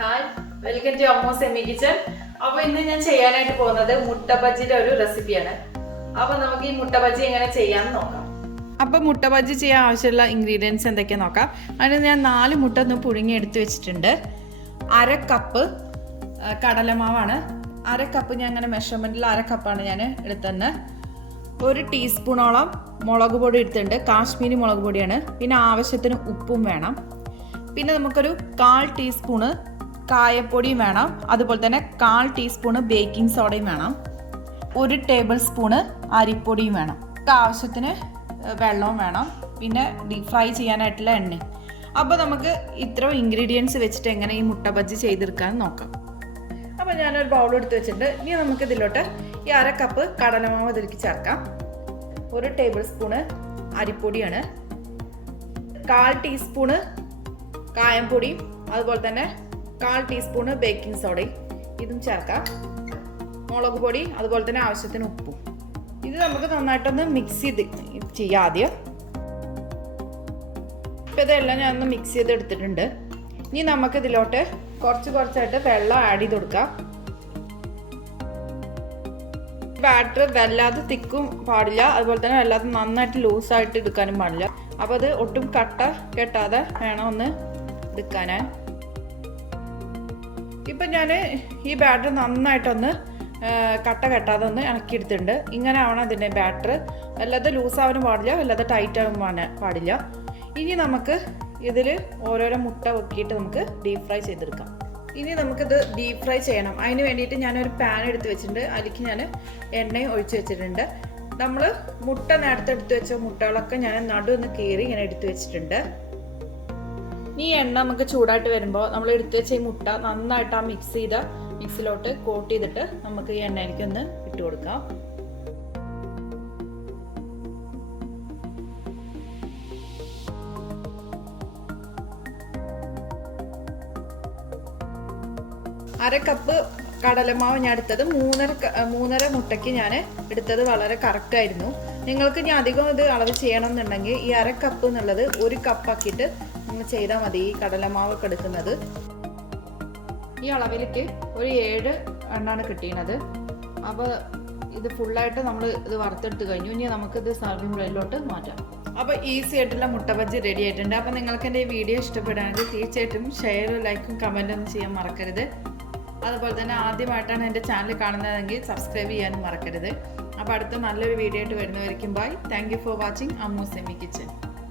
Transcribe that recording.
Hi, welcome to Ammu's semi kitchen. അപ്പോൾ ഇന്ന് ഞാൻ ചെയ്യാനായിട്ട് പോകുന്നത് മുട്ട ബജിയുടെ ഒരു റെസിപ്പിയാണ്. അപ്പോൾ നമുക്ക് ഈ മുട്ട ബജി എങ്ങനെ ചെയ്യാമെന്ന് നോക്കാം. അപ്പോൾ മുട്ട ബജി ചെയ്യാൻ ആവശ്യമുള്ള ഇൻഗ്രീഡിയൻസ് എന്തൊക്കെയാണെന്ന് നോക്കാം. അതിന് ഞാൻ 4 മുട്ട ഒന്ന് പുഴുങ്ങി എടുത്ത് വെച്ചിട്ടുണ്ട്. 1/2 കപ്പ് കടലമാവാണ്. 1/2 കപ്പ് ഞാൻ അങ്ങനെ മെഷർമെൻറ്റിൽ 1/2 കപ്പാണ് ഞാൻ എടുത്തത്. 1 ടീസ്പൂണോളം മുളക് പൊടി എടുത്തിട്ടുണ്ട്. കാശ്മീരി മുളക് പൊടിയാണ്. പിന്നെ ആവശ്യത്തിന് ഉപ്പും വേണം. പിന്നെ നമുക്കൊരു 1/4 ടീസ്പൂണ് കായപ്പൊടിയും വേണം. അതുപോലെ തന്നെ 1/4 ടീസ്പൂണ് ബേക്കിംഗ് സോഡയും വേണം. 1 ടേബിൾ സ്പൂണ് അരിപ്പൊടിയും വേണം. ആവശ്യത്തിന് വെള്ളവും വേണം. പിന്നെ ഡീപ് ഫ്രൈ ചെയ്യാനായിട്ടുള്ള എണ്ണ. അപ്പോൾ നമുക്ക് ഇത്രയും ഇൻഗ്രീഡിയൻസ് വെച്ചിട്ട് എങ്ങനെ ഈ മുട്ട ബജി ചെയ്തെടുക്കാൻ നോക്കാം. അപ്പോൾ ഞാനൊരു ബൗൾ എടുത്ത് വെച്ചിട്ടുണ്ട്. ഇനി നമുക്ക് ഇതിലോട്ട് ഈ 1/2 കപ്പ് കടലമാവ് ഇതിലേക്ക് ചേർക്കാം. 1 ടേബിൾ സ്പൂണ് അരിപ്പൊടിയാണ്. 1/4 ടീസ്പൂണ് കായംപൊടിയും അതുപോലെ തന്നെ 1/4 ടീസ്പൂണ് ബേക്കിംഗ് സോഡയും ഇതും ചേർക്കാം. മുളക് പൊടി അതുപോലെ തന്നെ ആവശ്യത്തിന് ഉപ്പും. ഇത് നമുക്ക് നന്നായിട്ടൊന്ന് മിക്സ് ചെയ്ത് ചെയ്യാം ആദ്യം. ഇപ്പം ഇതെല്ലാം ഞാനൊന്ന് മിക്സ് ചെയ്ത് എടുത്തിട്ടുണ്ട്. ഇനി നമുക്ക് ഇതിലോട്ട് കുറച്ചായിട്ട് വെള്ളം ആഡ് ചെയ്ത് കൊടുക്കാം. ബാറ്റർ വല്ലാതെ തിക്കും പാടില്ല, അതുപോലെ തന്നെ വല്ലാതെ നന്നായിട്ട് ലൂസായിട്ട് എടുക്കാനും പാടില്ല. അപ്പോൾ അത് ഒട്ടും കട്ട കെട്ടാതെ വേണം ഒന്ന് എടുക്കാനായി. ഇപ്പം ഞാൻ ഈ ബാറ്റർ നന്നായിട്ടൊന്ന് കട്ട കെട്ടാതെ ഒന്ന് ഇളക്കിയെടുത്തിട്ടുണ്ട്. ഇങ്ങനെ ആവണം അതിൻ്റെ ബാറ്റർ. വല്ലാതെ ലൂസാവാനും പാടില്ല, വല്ലാതെ ടൈറ്റ് ആവാൻ പാടില്ല. ഇനി നമുക്ക് ഇതിൽ ഓരോരോ മുട്ട വെക്കിയിട്ട് നമുക്ക് ഡീപ് ഫ്രൈ ചെയ്തെടുക്കാം. ഇനി നമുക്കിത് ഡീപ് ഫ്രൈ ചെയ്യണം. അതിന് വേണ്ടിയിട്ട് ഞാനൊരു പാൻ എടുത്ത് വെച്ചിട്ടുണ്ട്. അതിലേക്ക് ഞാൻ എണ്ണയും ഒഴിച്ച് വെച്ചിട്ടുണ്ട്. നമ്മൾ മുട്ട നേരത്തെ എടുത്ത് വെച്ച മുട്ടകളൊക്കെ ഞാൻ നടുവൊന്ന് കീറി ഇങ്ങനെ എടുത്ത് വെച്ചിട്ടുണ്ട്. ഈ എണ്ണ നമുക്ക് ചൂടായിട്ട് വരുമ്പോൾ നമ്മൾ എടുത്ത് വെച്ച ഈ മുട്ട നന്നായിട്ട് ആ മിക്സിലോട്ട് കോട്ട് ചെയ്തിട്ട് നമുക്ക് ഈ എണ്ണയിലേക്ക് ഒന്ന് ഇട്ട് കൊടുക്കാം. അര കപ്പ് കടലമാവ് ഞാൻ എടുത്തത് 3.5 മുട്ടയ്ക്ക് ഞാൻ എടുത്തത് വളരെ കറക്റ്റായിരുന്നു. നിങ്ങൾക്ക് ഞാൻ അധികം ഇത് അളവ് ചെയ്യണമെന്നുണ്ടെങ്കിൽ ഈ 1/2 കപ്പ് എന്നുള്ളത് 1 കപ്പാക്കിയിട്ട് നമ്മൾ ചെയ്താൽ മതി. ഈ കടലമാവൊക്കെ എടുക്കുന്നത് ഈ അളവിലേക്ക് ഒരു 7 എണ്ണമാണ് കിട്ടിയത്. അപ്പോൾ ഇത് ഫുള്ളായിട്ട് നമ്മൾ ഇത് വറുത്തെടുത്ത് കഴിഞ്ഞു. ഇനി നമുക്കിത് സർവിംഗ് പ്ലേറ്റിലോട്ട് മാറ്റാം. അപ്പോൾ ഈസി ആയിട്ടുള്ള മുട്ട ബജി റെഡി ആയിട്ടുണ്ട്. അപ്പോൾ നിങ്ങൾക്ക് എൻ്റെ ഈ വീഡിയോ ഇഷ്ടപ്പെടുകയാണെങ്കിൽ തീർച്ചയായിട്ടും ഷെയറും ലൈക്കും കമൻറ്റും ഒന്നും ചെയ്യാൻ മറക്കരുത്. അതുപോലെ തന്നെ ആദ്യമായിട്ടാണ് എൻ്റെ ചാനൽ കാണുന്നതെങ്കിൽ സബ്സ്ക്രൈബ് ചെയ്യാനും മറക്കരുത്. അപ്പോൾ അടുത്ത നല്ലൊരു വീഡിയോ ആയിട്ട് വരുന്നവരിക്കും bye. Thank you for watching Ammu's semi kitchen.